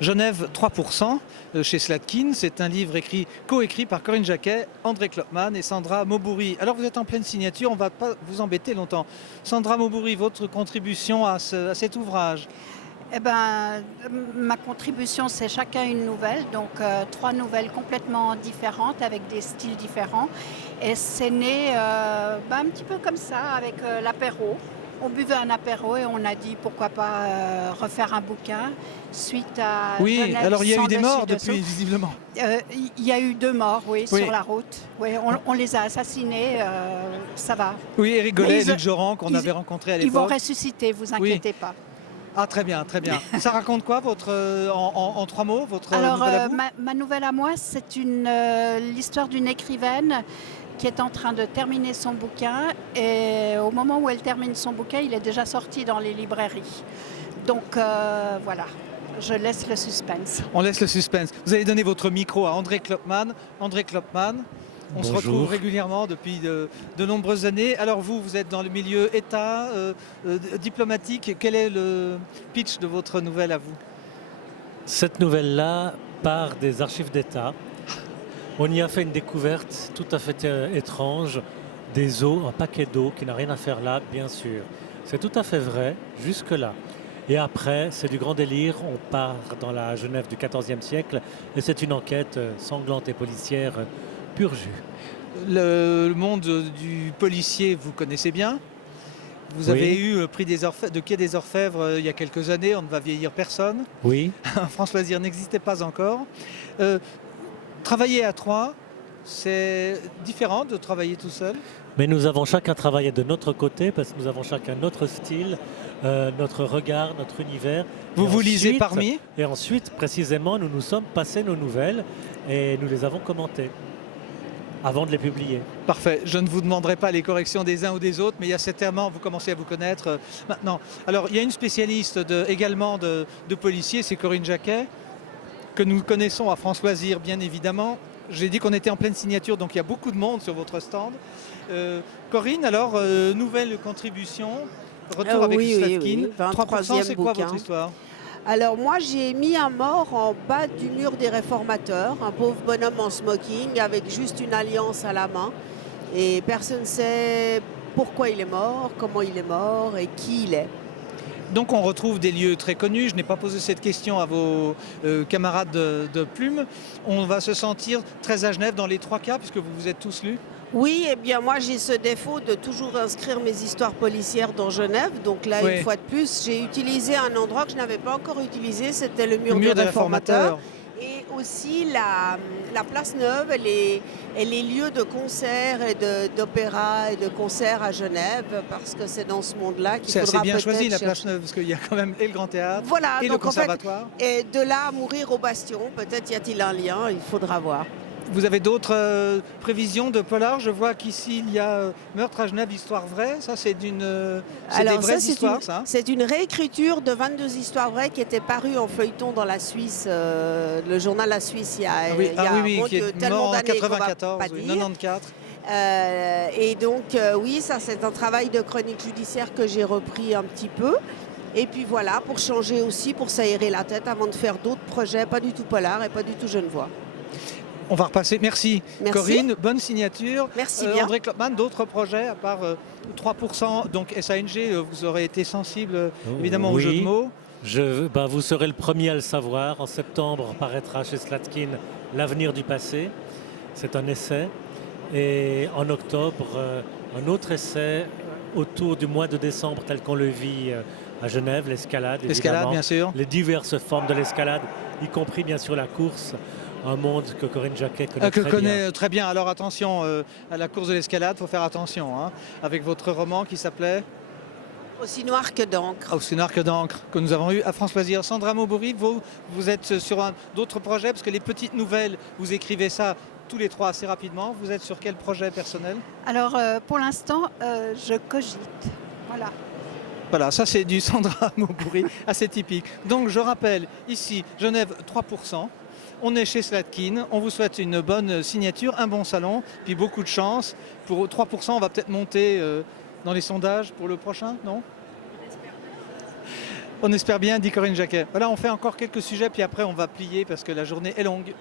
Genève 3% chez Slatkin. C'est un livre coécrit par Corinne Jacquet, André Klopman et Sandra Maubouri. Alors vous êtes en pleine signature, on ne va pas vous embêter longtemps. Sandra Maubouri, votre contribution à cet ouvrage? Eh ben, ma contribution, c'est chacun une nouvelle, donc 3 nouvelles complètement différentes avec des styles différents. Et c'est né un petit peu comme ça, avec l'apéro. On buvait un apéro et on a dit pourquoi pas refaire un bouquin suite à Oui, Genève alors il y a sans eu des morts dessus dessous. depuis, visiblement. Il y a eu 2 morts, oui, Oui. sur la route. Oui, on les a assassinés, ça va. Oui, Éric Gollet et Mais Luc Joran qu'on avait rencontrés à Ils vont l'époque. ressusciter, vous inquiétez pas. Ah très bien, très bien. Ça raconte quoi en 3 mots, votre Alors, nouvelle à vous? ma nouvelle à moi, c'est l'histoire d'une écrivaine qui est en train de terminer son bouquin. Et au moment où elle termine son bouquin, il est déjà sorti dans les librairies. Donc voilà, je laisse le suspense. On laisse le suspense. Vous allez donner votre micro à André Klopman. André Klopman, on se retrouve Bonjour. régulièrement depuis de nombreuses années. Alors vous êtes dans le milieu État, diplomatique. Quel est le pitch de votre nouvelle à vous? Cette nouvelle-là part des archives d'État. On y a fait une découverte tout à fait étrange, des eaux, un paquet d'eau qui n'a rien à faire là, bien sûr. C'est tout à fait vrai, jusque-là. Et après, c'est du grand délire, on part dans la Genève du XIVe siècle, et c'est une enquête sanglante et policière pur jus. Le monde du policier, vous connaissez bien. Vous avez Oui. eu le prix de Quai des Orfèvres il y a quelques années. On ne va vieillir personne. Oui, France Loisirs n'existait pas encore. Euh, Travailler à 3, c'est différent de travailler tout seul. mais nous avons chacun travaillé de notre côté, parce que nous avons chacun notre style, notre regard, notre univers. Vous Et vous lisez ensuite- parmi. Et ensuite, précisément, nous nous sommes passés nos nouvelles et nous les avons commentées avant de les publier. Parfait. Je ne vous demanderai pas les corrections des uns ou des autres, mais il y a certainement, vous commencez à vous connaître maintenant. Alors, il y a une spécialiste également de policiers, c'est Corinne Jacquet, que nous connaissons à France Loisirs, bien évidemment. J'ai dit qu'on était en pleine signature, donc il y a beaucoup de monde sur votre stand. Corinne, alors, nouvelle contribution, retour avec Oui, Slatkin. oui, 3%, c'est quoi bouquin. votre histoire? Alors moi j'ai mis un mort en bas du mur des réformateurs, un pauvre bonhomme en smoking avec juste une alliance à la main. Et personne ne sait pourquoi il est mort, comment il est mort et qui il est. Donc on retrouve des lieux très connus. Je n'ai pas posé cette question à vos camarades de Plume. On va se sentir très à Genève dans les 3 cas, puisque vous vous êtes tous lus. Oui, eh bien moi j'ai ce défaut de toujours inscrire mes histoires policières dans Genève. Donc là, Oui. une fois de plus, j'ai utilisé un endroit que je n'avais pas encore utilisé, c'était le Le mur, mur des des réformateurs. réformateurs. Et aussi la place Neuve, elle est lieu de concerts et d'opéra et de concerts à Genève, parce que c'est dans ce monde-là qu'il C'est faudra assez bien peut-être choisi la place chercher. Neuve, parce qu'il y a quand même et le Grand Théâtre Voilà, et le donc en fait, Conservatoire. et de là à mourir au Bastion, peut-être y a-t-il un lien, il faudra voir. Vous avez d'autres prévisions de polar? Je vois qu'ici il y a Meurtre à Genève, histoire vraie. Ça, c'est c'est des Alors vraies ça, histoires, ça. c'est une réécriture de 22 histoires vraies qui étaient parues en feuilleton dans la Suisse, le journal La Suisse, il y a, Oui, il y a oui, mon qui Dieu, est tellement mort en d'années qu'on va 94, pas oui, dire. 94. Et donc, oui, ça c'est un travail de chronique judiciaire que j'ai repris un petit peu. Et puis voilà, pour changer aussi, pour s'aérer la tête avant de faire d'autres projets, pas du tout polar et pas du tout genevois. On va repasser. Merci, Merci. Corinne. Bonne signature. Merci bien. André Klopman, d'autres projets à part 3%, donc SANG, vous aurez été sensible évidemment au jeu de Oui. mots. Vous serez le premier à le savoir. En septembre paraîtra chez Slatkin L'avenir du passé. C'est un essai. Et en octobre, un autre essai autour du mois de décembre tel qu'on le vit à Genève, l'escalade, L'escalade, évidemment. bien sûr. Les diverses formes de l'escalade, y compris bien sûr la course. Un monde que Corinne Jacquet connaît Que très connaît bien. très bien. Alors attention, à la course de l'escalade, il faut faire attention. Hein, avec votre roman qui s'appelait Aussi noir que d'encre. Aussi noir que d'encre, que nous avons eu à France Loisirs. Sandra Maubouri, vous êtes sur d'autres projets, parce que les petites nouvelles, vous écrivez ça tous les 3 assez rapidement. Vous êtes sur quel projet personnel? Alors pour l'instant, je cogite. Voilà. Voilà, ça c'est du Sandra Maubouri, assez typique. Donc je rappelle, ici, Genève 3%. On est chez Slatkin, on vous souhaite une bonne signature, un bon salon, puis beaucoup de chance. Pour 3%, on va peut-être monter dans les sondages pour le prochain, non? On espère bien, dit Corinne Jacquet. Voilà, on fait encore quelques sujets, puis après on va plier parce que la journée est longue.